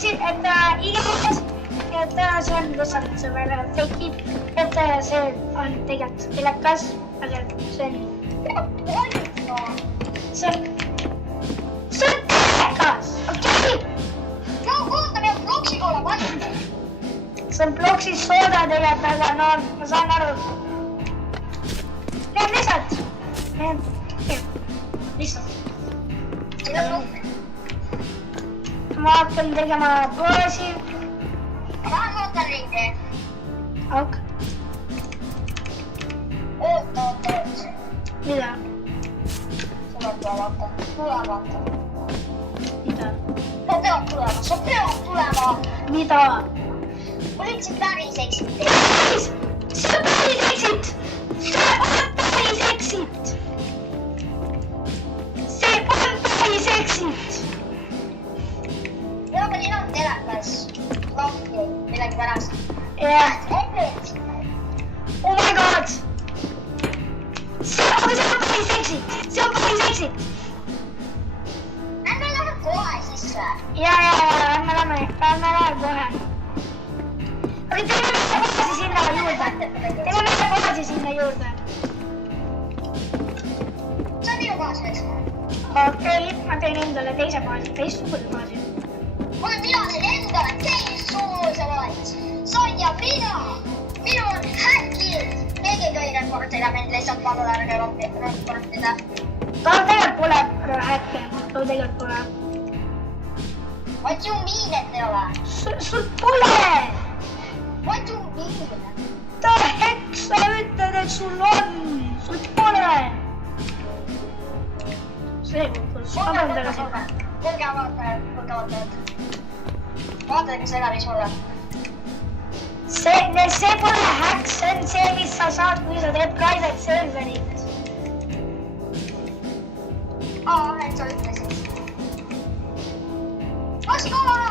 bloksi, et igatahes, et see on lihtsalt see väga fake'ib, et see on tegelikult telekas, aga see on telekas, okei. No kuulda, meil on bloksiga olla valmis. See on bloksis sooda tegelikult, aga no ma saan aru. Need lihtsalt. Ma hakkan tegema poosi. Ma tahan vaatan ringi. Ok. Oota. Mida? Sa pead vaata. Tule vaata. Mida? Sa pead tulema. Mida? Ma ütlesin päris exit. See on päris exit! Mina panin on telekas lahti millegi pärast. Yeah. Oh my god! See on päris exit! Ärme lähe kohe sisse. Ja, ärme lähe kohe. Aga teeme meile kohasi sinna juurde. See on minu kohas nüüd. Okei, ma teen endale teistsuguse baasi. Mina teen endale teistsuguse baasi. Sonja, minu on häkid. Keegi ei tohi reportida mind lihtsalt palun ärge reportida. Tegelikult pole häkke, tegelikult pole. What you mean, et ei ole? Sul pole! What you mean? The heck sa ütled, et sul on? Sul pole! See kukkus, ma pean tagasi. Kuulge, vaata. Vaata, kes egalis mulle. See pole häkk, see on see, mis sa saad, kui sa teed private serverit. Et sa ütlesid. Lasi kohe!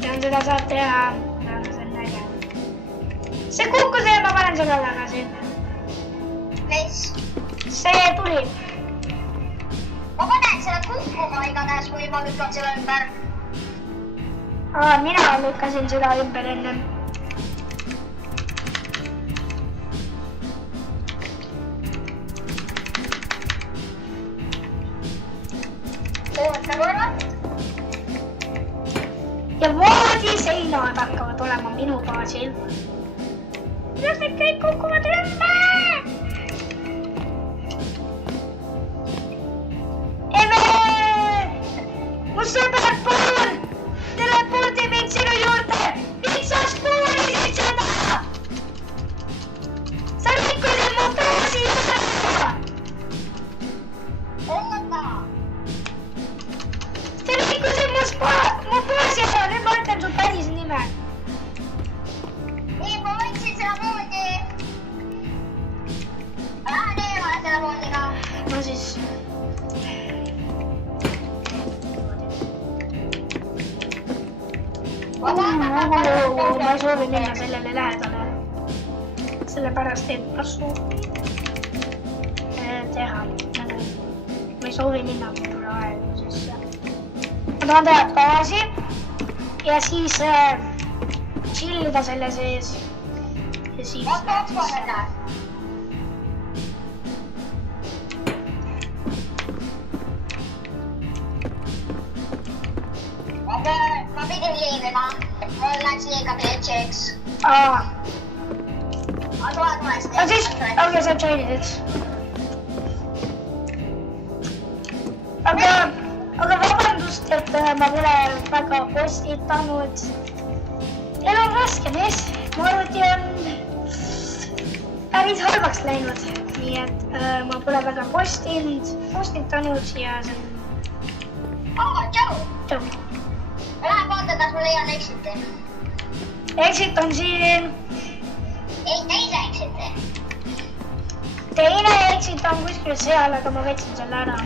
Tean, seda saab teha. See on äge. See kukkus ja ma panen selle tagasi. Mis? See tuli. Ma panen selle kukkuma igatahes, kui ma lükkan selle ümber. Mina lükkasin seda ümber enne. Oota korra. Ja voodiseinad hakkavad olema minu baasil. Kuidas need kõik kukkuvad ümber? Eme! Mu sõber, palun! Teleporti mind sinu juurde! Miks sa spoolisid seda? Sa rikkusid mu baasi üle! Oota! Sa rikkusid mu baasi üle! Nüüd ma ütlen su päris nime. Nii, ma võtsin seda moodi. Lähen eemale selle moodiga. No siis... Ma ei soovi minna sellele lähedale. Sellepärast, et ma soovin teha. Ma ei soovi minna praegu sisse. Ma tahan teha baasi ja siis chillida selle sees. Ja siis... Oota, otsupada. Ma pidin liivima. Mul läks liiga glitchiks. Ma tulen uuesti. No siis, okei, sa joinid. Aga vabandust, et ma pole väga postitanud. Elu on raske, mees. Mu arvuti on päris halvaks läinud. Nii et ma pole väga postitanud ja see on... Tšau! Tšau! Ma lähen vaatan, kas ma leian exiti. Exit on siin. Ei, teise exiti. Teine exit on kuskil seal, aga ma võtsin selle ära.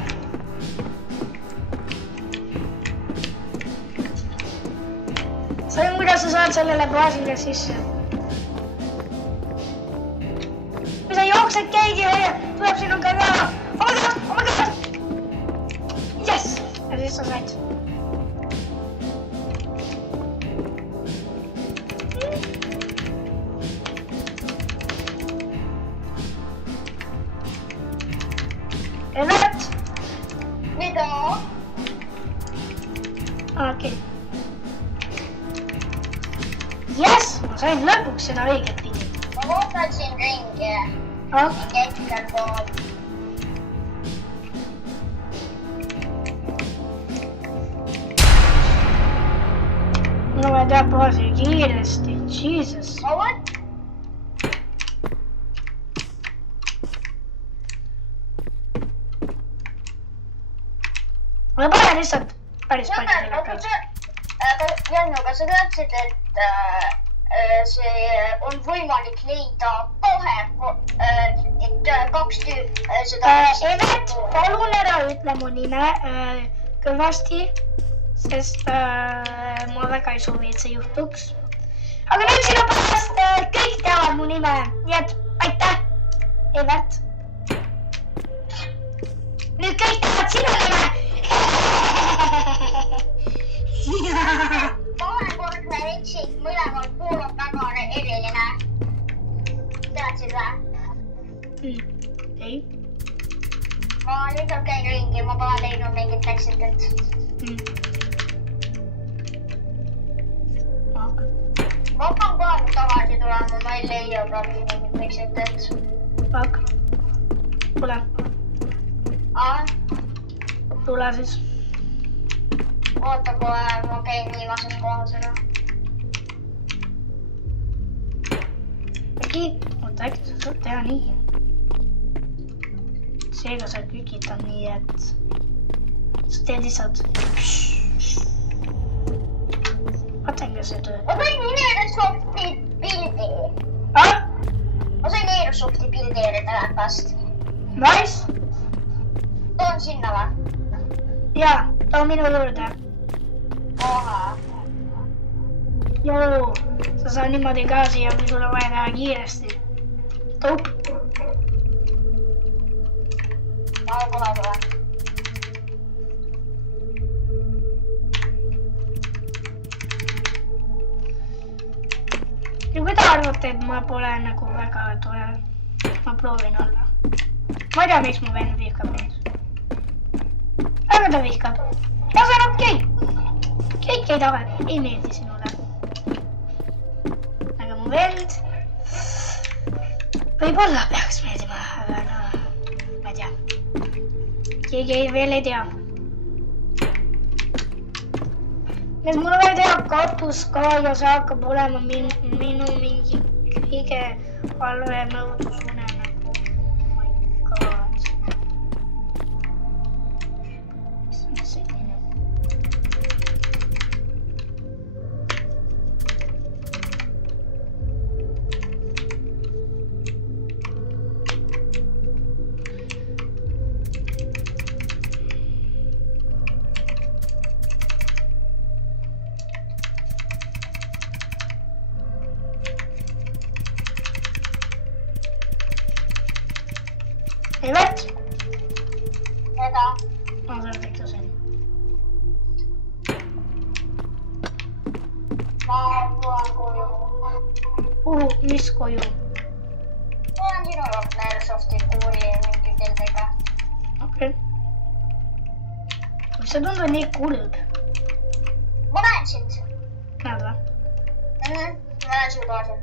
Sain, kuidas sa saad sellele baasile sisse. Kui sa jooksed keegi tuleb sinu kõrvale. Oh my god! Yes! Ja siis sa said. Evert? Mida? Okei. Jess, ma sain lõpuks seda õiget pidi. Ma vaatasin ringi. Kettel pool. No ma tean baasi kiiresti, Jesus. Ma võt. Ma panen lihtsalt päris palju telekaid. Jannu, kas sa teadsid, et see on võimalik leida kohe, et 2 tüüpi seda... Evert, palun ära ütle mu nime kõvasti, sest ma väga ei soovi, et see juhtuks. Aga nüüd sinu pärast kõik teavad mu nime, nii et aitäh, Evert. Nüüd kõik teavad sinu nime. Kahekordne eksik, mõlemal pool on väga eriline. Teadsid või? Ei. Ma lihtsalt käin ringi, ma pole leidnud mingit eksitit. Ma hakkan kohe tagasi tulema, ma ei leia ka mingit eksitit. Pak. Tule. Tule siis. Oota kohe, ma käin viimases kohas ära. Oota, äkki sa saad teha nii. Seega sa kükitad nii, et sa teed lihtsalt. Vaatan, kas see töötab. Ma sain Airsofti pildi. Ma sain Airsofti pildi eri telekast. Nice. Toon sinna või? Jaa, too minu juurde. Oha. Joo, sa saad niimoodi ka siia, kui sul on vaja teha kiiresti. Top. Ma kohe tulen. Ja kui te arvate, et ma pole nagu väga tore, ma proovin olla. Ma ei tea, miks mu vend vihkab mind. Aga ta vihkab. Ja see on okei. Kõik ei taha, ei meeldi sinule. Aga mu vend võib-olla peaks meeldima, aga no, ma ei tea. Keegi veel ei tea. Nüüd mul vaja teha katus ka ja see hakkab olema minu mingi kõige halvem õudusunenägu. Oh my god. Mis on selline? Evert? Mida? Ma olen tektasin. Ma tulen koju. Mis koju? Tulen sinu juurde Airsofti kuuli mingi pildiga. Okei. See tundub nii kurb. Ma näen sind. Näed või? Ma näen sinu baasil.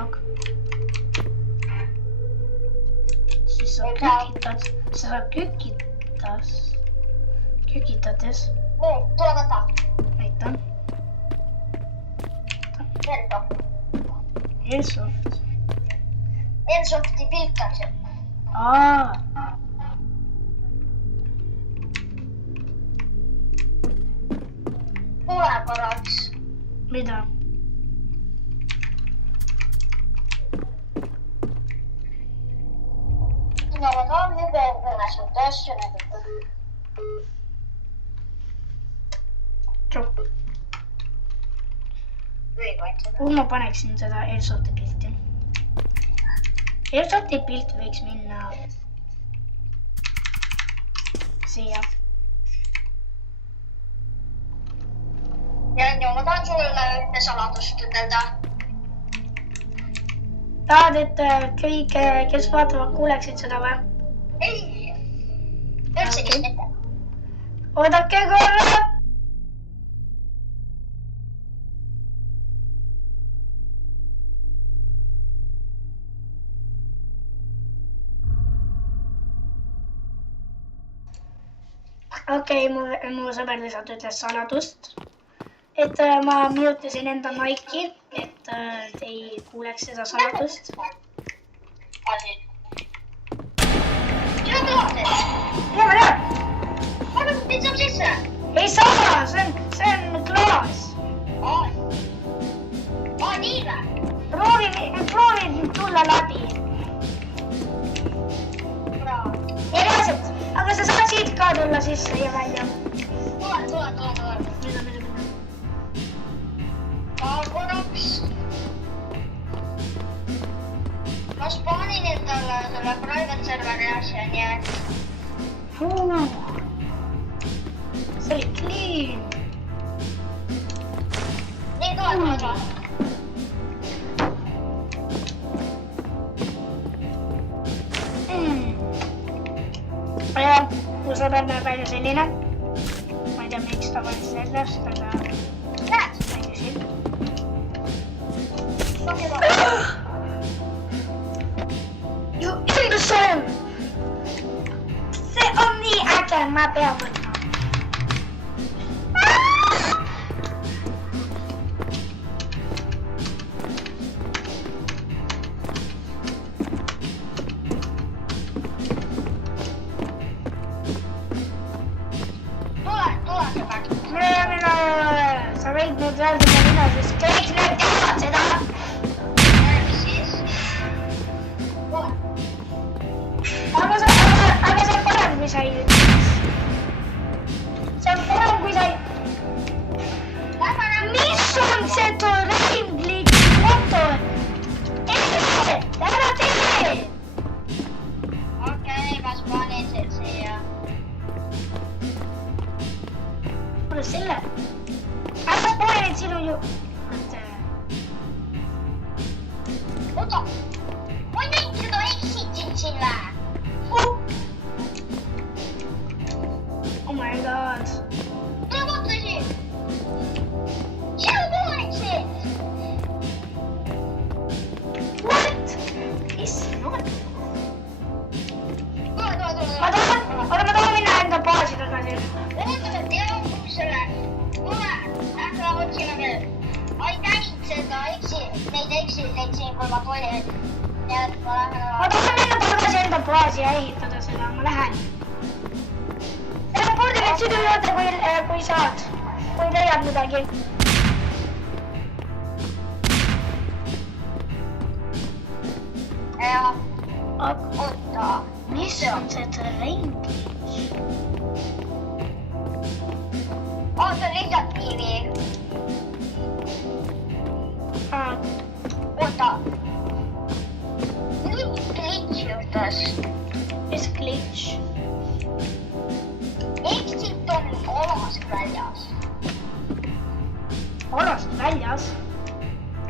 Ok. Siis sa kükitades. Tule võta. Aitan. Verto. Airsoft. Airsofti pilt on see. Tule korraks. Mida? No ma tahan nüüd veel suurt asju näidata. Tšop. Võivad. Kuhu ma paneksin seda Airsofti pilti? Airsofti pilt võiks minna siia. Janju, ma tahan sulle ühte saladust ütelda. Tahad, et kõik, kes vaatavad, kuuleksid seda või? Ei, oodake korra. Okei, mu sõber lihtsalt ütles saladust, et ma mjutisin enda maiki, et te ei kuuleks seda saladust. Sina tõlasid? Ja ma tean. Aga nüüd saab sisse? Ei saa, see on klaas. Nii või? Proovi tulla läbi. Ja reaalselt, aga sa saad siit ka tulla sisse ja välja. Tule. Mida. Korraks. Ma spaanin endale selle private serveri asja, nii et... See oli clean. Nii, tule. Ja mu sõber näeb välja selline. Ma ei tea, miks ta valis sellest, aga... Näed? Ma ei küsi. Ju üldusõnum! See on nii äge, ma pean võtma. Sa võid nüüd öelda mina, sest kõik need teavad seda. Mis siis? Aga see on parem, kui sa ei ütleks. See on parem, kui sa ei... Mis on see torrendlik motor? Ära tee! Okei, ma spaanin siia. Kuule selle. Ära spoilid sinu ju... Oota, ma ei näinud seda exitit sinna. Oh my god. Tule vaata siin. Sinu pole exit. What? Mis siin on? Tule. Ma tahan minna enda baasi tagasi. Oota, tead selle. Tule, äkki otsime veel. Ma ei näinud seda neid exiteid siin, kui ma tulin. Nii et ma lähen... Ma tahan minna tagasi enda baasi ja ehitada seda, ma lähen. Telepordi nüüd sinu juurde, kui saad. Kui leiad midagi. Ja, Aga oota. mis on see terrenglis? See on lihtsalt kivi. Oota. Nüüd glitch juhtus. Mis glitch? Exit on alast väljas. Alast väljas?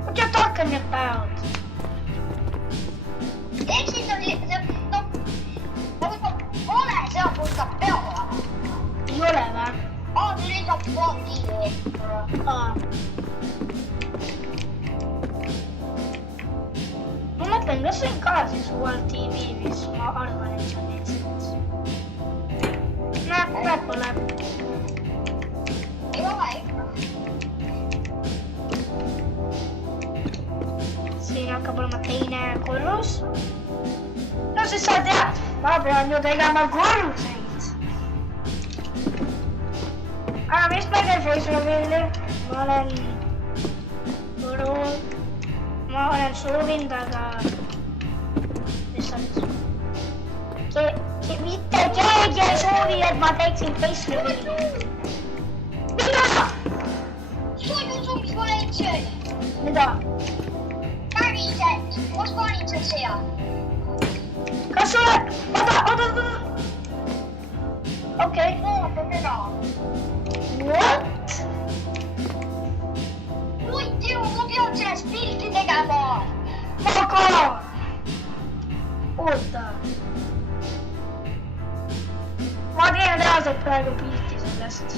What you talking about? Exit on lihtsalt, ole seal, kus ta peab olema. Ei ole või? See lihtsalt pool kivi. Ma mõtlen, kas see on ka siis World TV, mis ma arvan, et see on Exit. Näeb pole. Ei ole ikka. Siin hakkab olema teine korrus. No siis sa tead, ma pean ju tegema korruseid. Aga mis ma teen Facebookil? Ma olen soovinud, aga lihtsalt mitte keegi ei soovi, et ma teeksin Facebookil. Mida? Mis ma leidsin? Mida? Päriselt, ma spaanin seal siia. Kas sulle... Oota. Okei. Oota seda. What? Oi, tiu, ma pean sellest pilti tegema. Ma ka. Oota. Ma teen reaalselt praegu pilti sellest. algusest.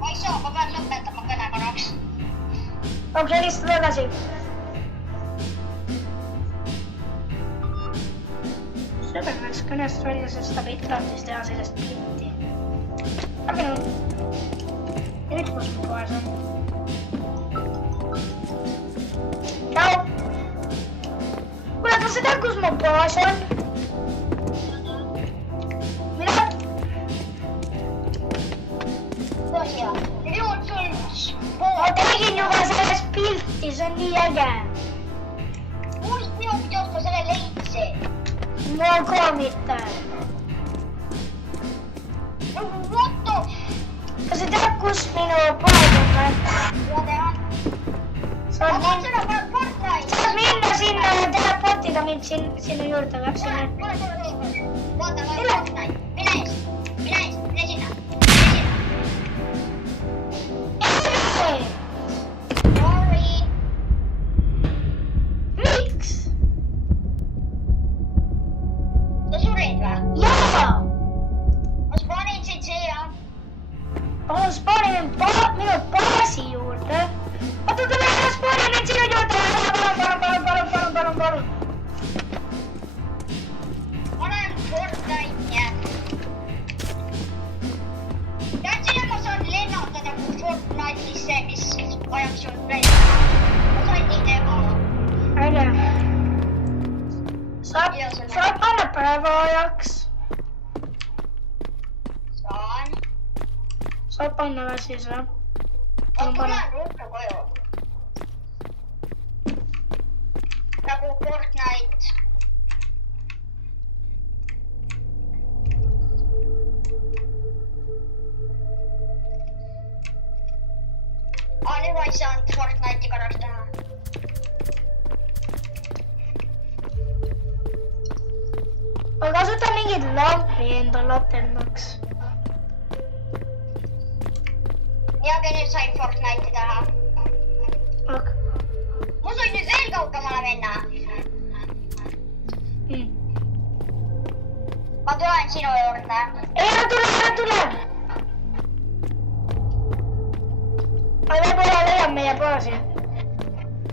Ma ei saa, ma pean lõpetama kõne korraks. Okei, helista tagasi. Sõber läks kõnest välja, sest ta tahtis teha sellest pilti. Aga no, nüüd kus mu poes on. Tšau! Kuule, kas sa tead, kus mu poes on? Mine? Põhja, nüüd sul Ma tegin juba sellest pilti, see on nii äge. Kus minu videos ma selle leidsin? Ma ka mitte. What the? Kas sa tead, kus minu poes on või? Ma tean. Saad Ma tahan seda Fortnite. minna sinna ja teleportida mind sinna juurde või? Vaata, Fortnite. Mine eest. Mine sinna. Sorry. Miks? Sa surid või? Jaa! Ma spanin sind siia. Ma spaanin minu baasi juurde. Oota, tule ära spaanin mind sinu juurde. Palun. Ma olen Fortnite. Teadsin, et ma saan lennatada kui Fortnite'isse, mis ajab sul välja. Ma sain nii teha. Äge. Saad panna päevaajaks. Saan. Saad panna või siis või? Ma tulen ruttu koju. Nagu Fortnite. Nüüd ma ei saanud Fortnite'i korraks teha. Ma kasutan mingit lampi enda latendaks. Aga nüüd sain Fortnite'i teha. Ma sain nüüd veel kaugemale minna. Ma tulen sinu juurde. Ära tule! Ma võib-olla leian meie baasi.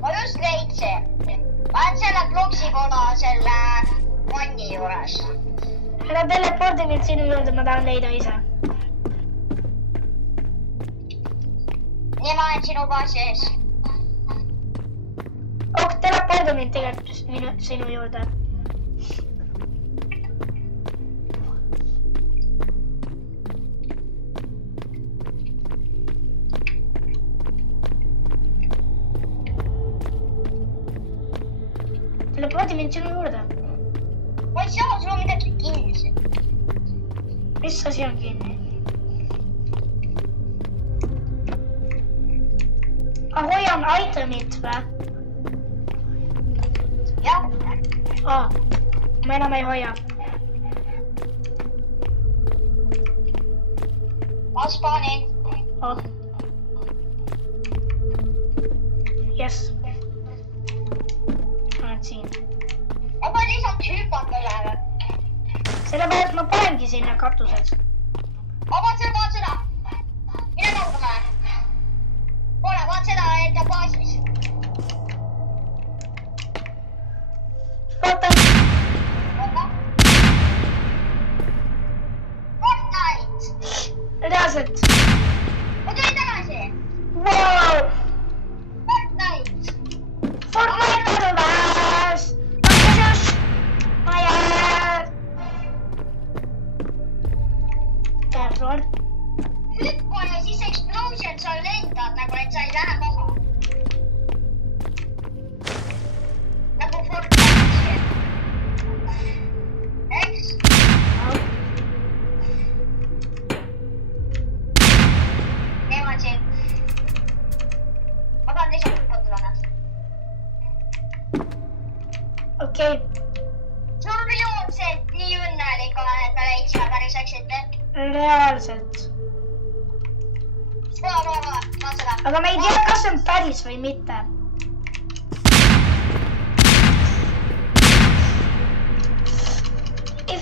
Ma just leidsin. Ma olen selle Bloksi-kola selle vanni juures. Ära telepordi mind sinu juurde, ma tahan leida ise. Nii ma olen sinu baasi ees. Telepordi mind tegelikult sinu juurde. Telepordi mind sinu juurde. Ma ei saa, sul on midagi kinni. Mis asi on kinni? Ma hoian itemit või? Jah. Ma enam ei hoia. Ma spaanin. Jess. Ma olen siin. Ma pean lihtsalt hüpata üle. Sellepärast ma panengi sinna katused. Vaat seda. Mine kaugemale. Kuule, vaat seda enda baasis. Oota. Fortnite! Reaalselt. Ma tulin tagasi. Wow! Fortnite! Fortnite tulemas! Terror. Hüppa ja siis explosion, sa lendad nagu, et sa ei lähe maha. Nagu Fortnite'i. Eks? Teevad siin. Ma pean lihtsalt hüppa tulema. Okei. Sul miljoonselt nii õnnelik olen, et me leidsime päris eksiti. Reaalselt. Ma seda. Aga me ei tea, kas see on päris või mitte.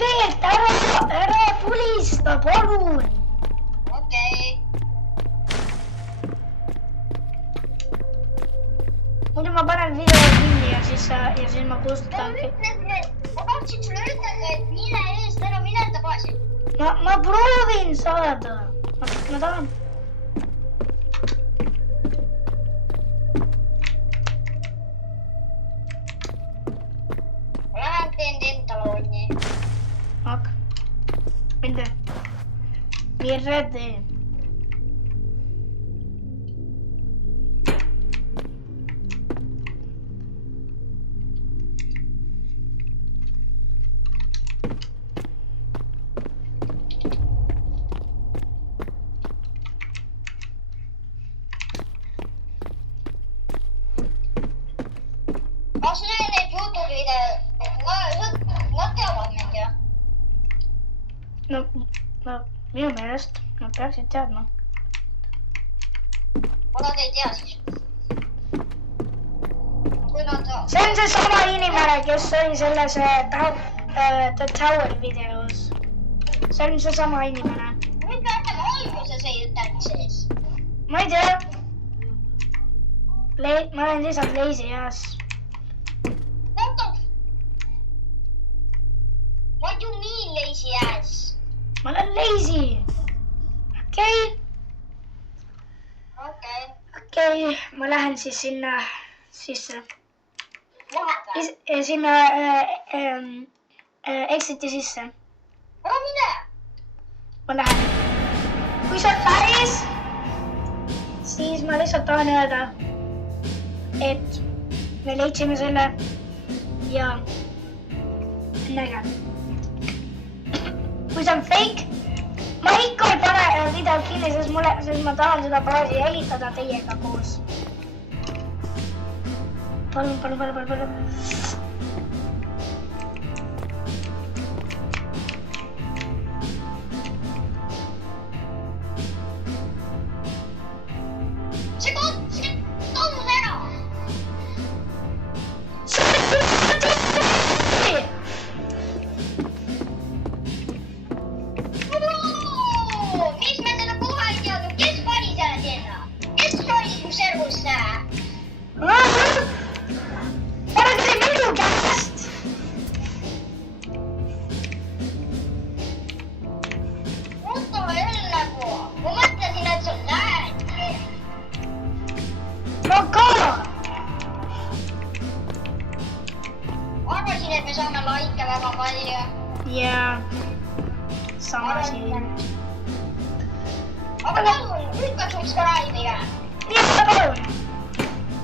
Veet, ära tulista, palun! muidu ma panen video kinni ja siis ma kustutan. Ma tahtsin sulle ütelda, et mine eest ära minenda baasi. Ma proovin saada. Ma tahan. Ma lähen teen dentalooni. Hakka. Mine tee. Kas need YouTube videod, nad teavad mind ju? No minu meelest nad peaksid teadma. Aga nad ei tea siis. Kui nad... See on see sama inimene, kes oli selles The Tower videos. See on see sama inimene. Nüüd peab alguses ei ütelnud sees. Ma ei tea. Ma olen lihtsalt lazy ass. What do you mean lazy ass? Ma olen lazy. Okei, ma lähen siis sinna sisse. Sinna exiti sisse. Ära mine! Ma lähen. Kui sa oled päris, siis ma lihtsalt tahan öelda, et me leidsime selle ja näge. Kui see on fake, ma ikka ei pane video kinni, sest ma tahan seda baasi ehitada teiega koos. Palun. See kadus ära! Miks me seda kohe ei teadnud? Kes pani selle sinna? Kes pani su servusse? Pane see minu käest! Oota jälle po. Ma mõtlesin, et sa lähedki. Ma ka! Arvasin, et me saame laike väga palju. Jaa. Sama siin. Aga palun, lükkaks subscribe'iga. Nii, palun.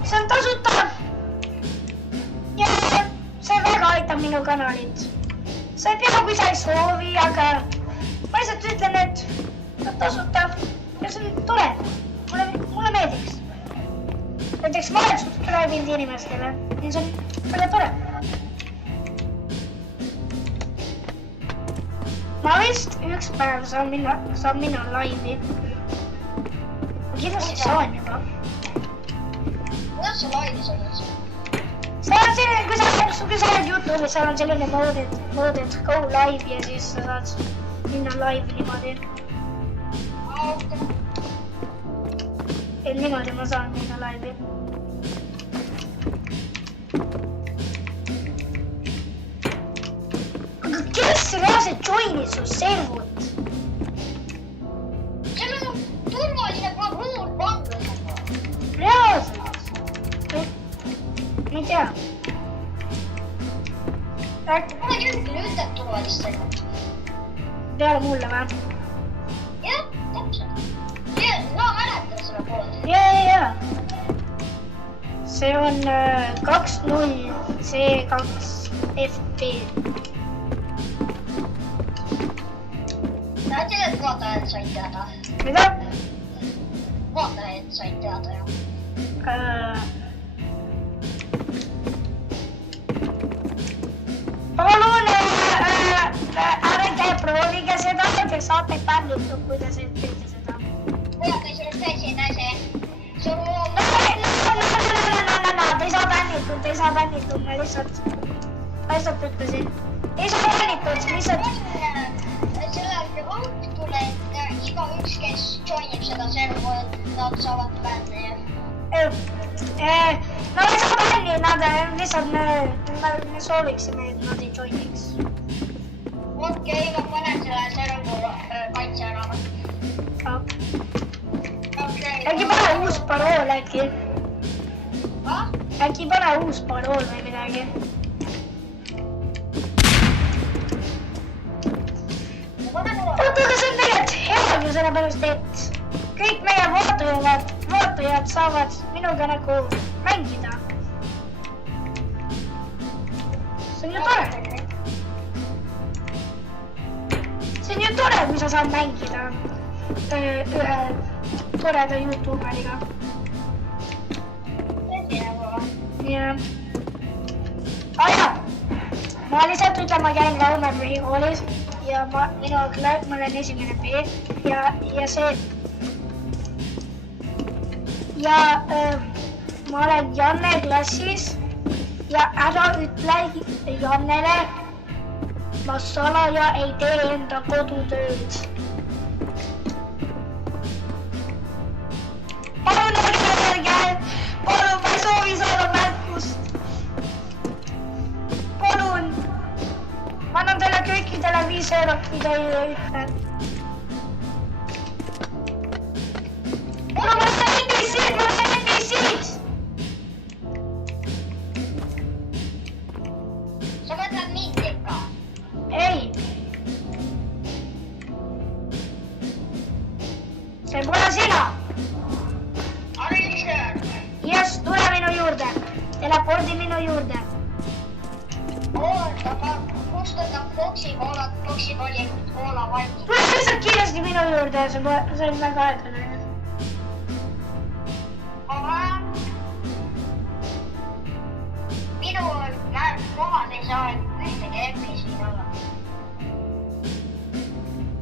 See on tasuta. Ja see väga aitab minu kanalit. Sa ei pea, kui sa ei soovi, aga ma lihtsalt ütlen, et tasuta ja see on tore. Mulle meeldiks. Näiteks ma olen subscribe'inud inimestele ja see on väga tore. Ma vist üks päev saan minna laivi. Ma kindlasti saan juba. Kuidas sa laivi saad üldse? See on selline, kui sa oled YouTube'is, seal on selline mode, et go live ja siis sa saad minna laivi niimoodi. Et niimoodi ma saan minna laivi. Aga kes reaalselt joinid su servut? Sellel on turvaline paruur pandud. Reaalselt? Ma ei tea. Pole küll ütleb turvalistega. Peale mulle või? Jah, täpselt. Ma mäletan selle poole. Jaa. See on 20C2FB. Näed, et vaatajad said teada. Mida? Vaatajad said teada, jah. Palun, ärge proovige seda, te saate pärlitud, kui te teete seda. Vaata, see on tõsine asi. Te ei saa bännitud, ma lihtsalt ütlesin. Ei saa bännitud, lihtsalt... Sellel õhtul, et igaüks, kes joinib seda servu, et nad saavad bänni. No, nad lihtsalt me sooviksime, et nad ei joiniks. Okei, ma panen selle servu kaitse ära. Äkki pane uus parool äkki? Ah? Äkki pane uus parool või midagi? Oota, aga see on tegelikult hea ju sellepärast, et kõik meie vaatajad saavad minuga nagu mängida. See on ju tore. See on ju tore, kui sa saad mängida ühe toreda YouTuberiga. jah. Ma lihtsalt ütlen, ma käin Valmer põhikoolis ja ma olen esimene B ja see ja ma olen Janne klassis ja ära ütle Jannele, ma salaja ei tee enda kodutööd. Palun ma ei soovi saada märkust. Palun. Ma annan teile kõikidele 5 eurot, kui te ei ütle. Ma mõtlen mingi siit. Sa mõtled mind ikka? Ei. See pole sina. Yes, tule minu juurde. Telepordi minu juurde. Oota, ma kustutan Foxi koola valmis. Tule lihtsalt kiiresti minu juurde, see on väga aeglane. Minu kohas ei saa ühtegi emmi siin olla.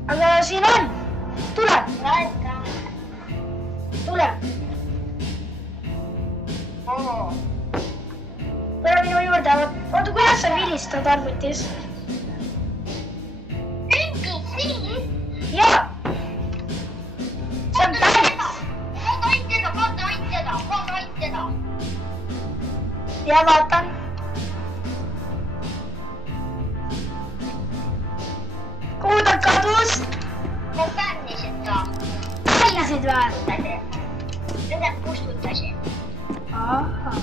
Aga siin on. Tule. Tule. Tule minu juurde. Oota, kuidas sa vilistad arvutis? Jaa. See on pärit. Vaata teda. Ja vaatan. Kuhu ta kadus? Ma bännisin ta. Bännisid või? Nüüd kustutasin. Aha.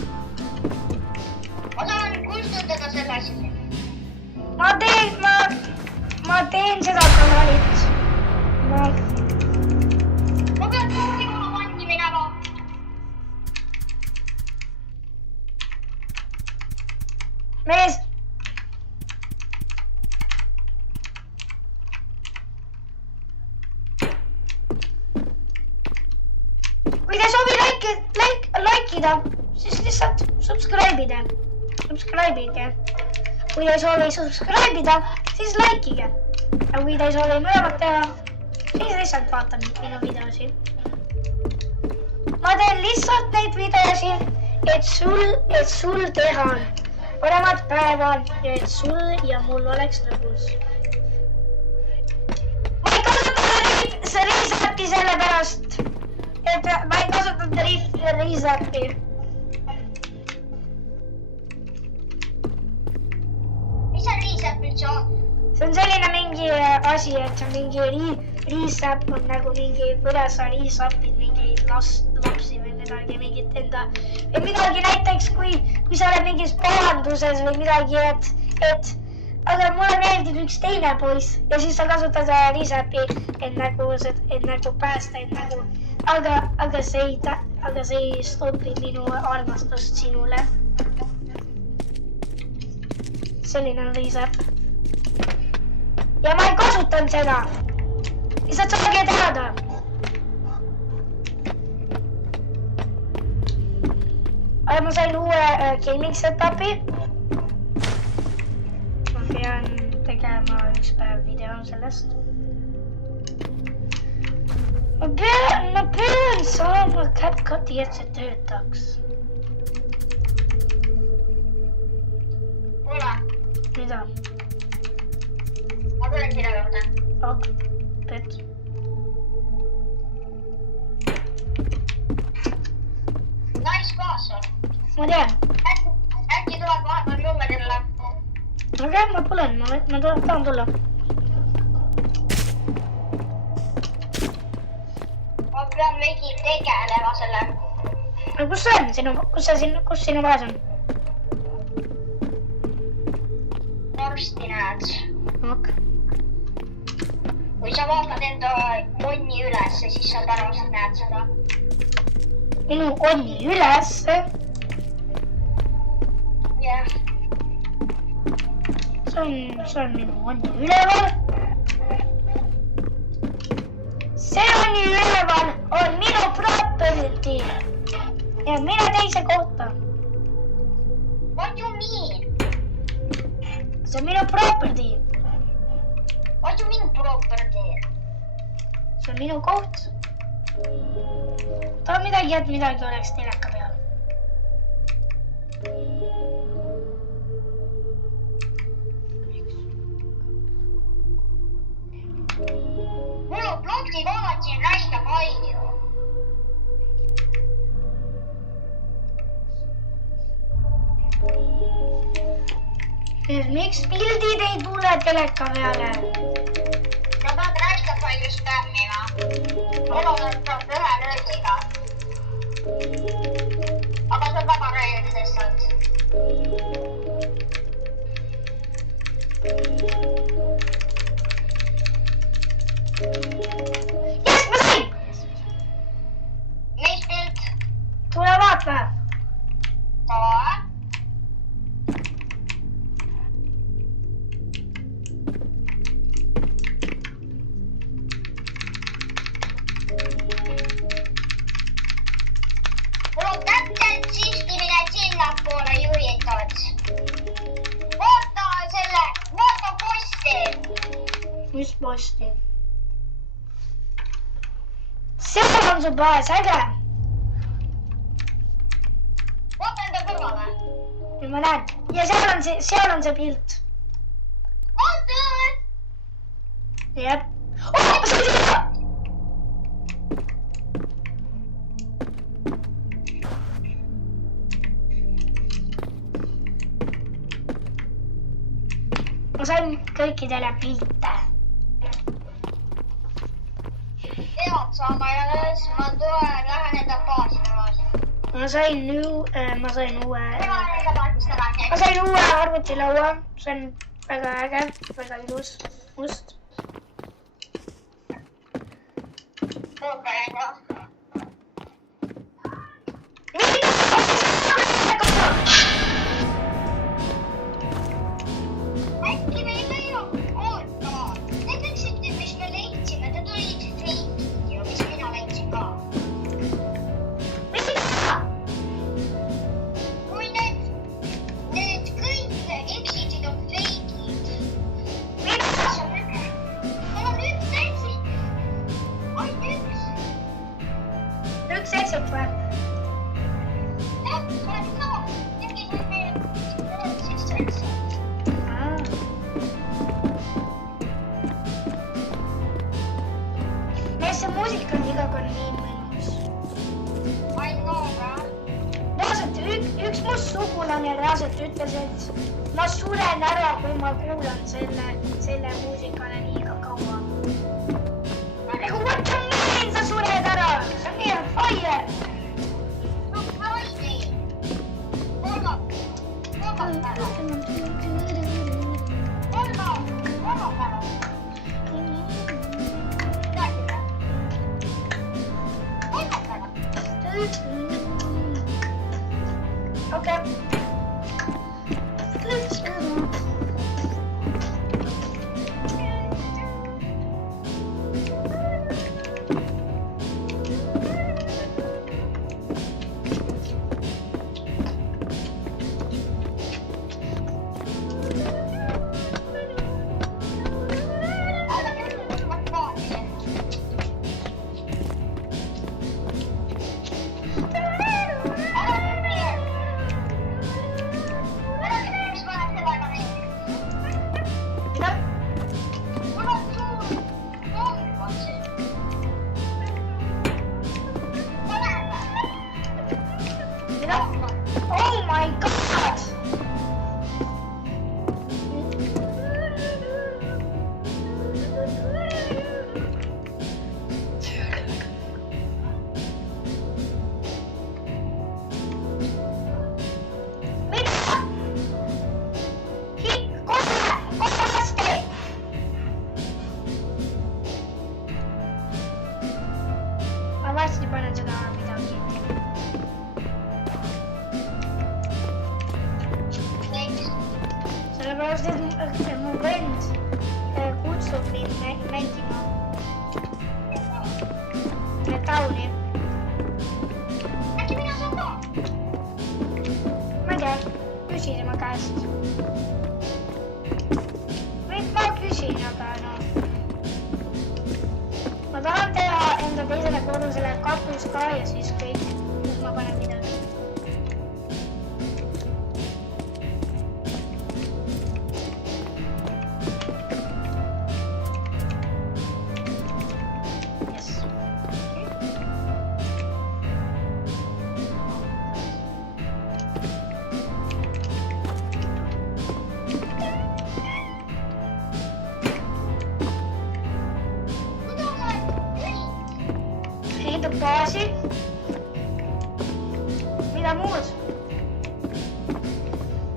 Ma saan kustutada selle asja. Ma teen seda kanalit. Ma pean Pokemon vanni minema. Mees. Kui te soovi likeida, siis lihtsalt subscribe'ige. Kui te soovi subscribe'ida, siis likeige. Ja kui te soovi mõlemat teha, siis lihtsalt vaatan minu videosi. Ma teen lihtsalt neid videosi, et sul teha paremat päeva ja et sul ja mul oleks lõbus. Ma ei kasutanud see reset'i sellepärast, et ma ei kasutanud reset'i. Mis see reset üldse on? See on selline mingi asi, et see on mingi reset on nagu mingi, kuidas sa reset'id mingi lapsi või midagi, mingit enda või midagi näiteks, kui sa oled mingis pahanduses või midagi, et aga mulle meeldib üks teine poiss ja siis sa kasutad reset'i, et nagu päästa, et nagu aga see ei stopi minu armastust sinule. Selline on reset. Ja ma ei kasutanud seda. Lihtsalt saage teada. Aga ma sain uue gaming setup'i. Ma pean tegema üks päev video sellest. Ma pean saama CapCut'i, et see töötaks. Kuule. Mida? Ma tulen sina juurde. Ok, pet. Nice kaasa. Ma tean. tuled vahepeal mulle külla. okei, ma tulen, ma tahan tulla. Ma pean veidi tegelema selle. aga kus see on sinu, kus sinu baas on? Varsti näed. ok. Kui sa vaatad enda onni ülesse, siis sa pärast näed seda. minu onni ülesse? jah. see on minu onni üleval. see onni üleval on minu property. ja mine teise kohta. What you mean? see on minu property. What you mean property? see on minu koht. tahan midagi, et midagi oleks teleka peal. mul on plokikohad siin räige palju. miks pildid ei tule teleka peale? sa pead räige palju spämmima. elunet saab ühe löögiga. aga see on väga räige lihtsalt. jess, ma sain! mis pilt? tule vaata. mul on täpselt sihtimine sinnapoole juhitud. vaata posti. mis posti? seal on su baas, äge. vaata enda kõrvale. nüüd ma näen ja seal on see pilt. vaata. jah. oh, ma sain seda. ma sain kõikidele pilte. pead saama ja siis ma lähen enda baasi tagasi. ma sain uue ma lähen enda baasist tagasi. ma sain uue arvutilaua, see on väga äge, väga ilus, must. oota enda. äkki me ei pea ootama. Need üksitid, mis me leidsime, need olid feikid ju, mis mina leidsin ka. kui need kõik exitid on feikid. Mul on üks exit. ainult üks. üks exit või? jah, sa oled ka. tegid meil siis exit. mees, see muusika on iga kord nii mõnus. ma ei tea ka. reaalselt üks mu sugulane reaalselt ütles, et ma suren ära, kui ma kuulan selle muusikale liiga kaua. nagu what you mean, sa sured ära? see on nii on fire. no Friday. kolmapäeval. kolmapäeval. räägime. kolmapäeval. okei. varsti panen seda midagi. Sellepärast, et mu vend kutsub mind mängima tauni. Äkki mina saan ka? Ma ei tea, küsi tema käest. Ma küsin, aga no. Ma tahan teha enda teisele korrusele katus ka ja siis kõik, kus ma panen midagi. Ehitab baasi. Mida muud?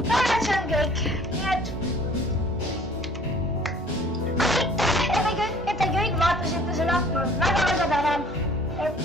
Ma arvan, et see on kõik. Nii et... et te kõik vaatasite selle akna. Väga tänan, et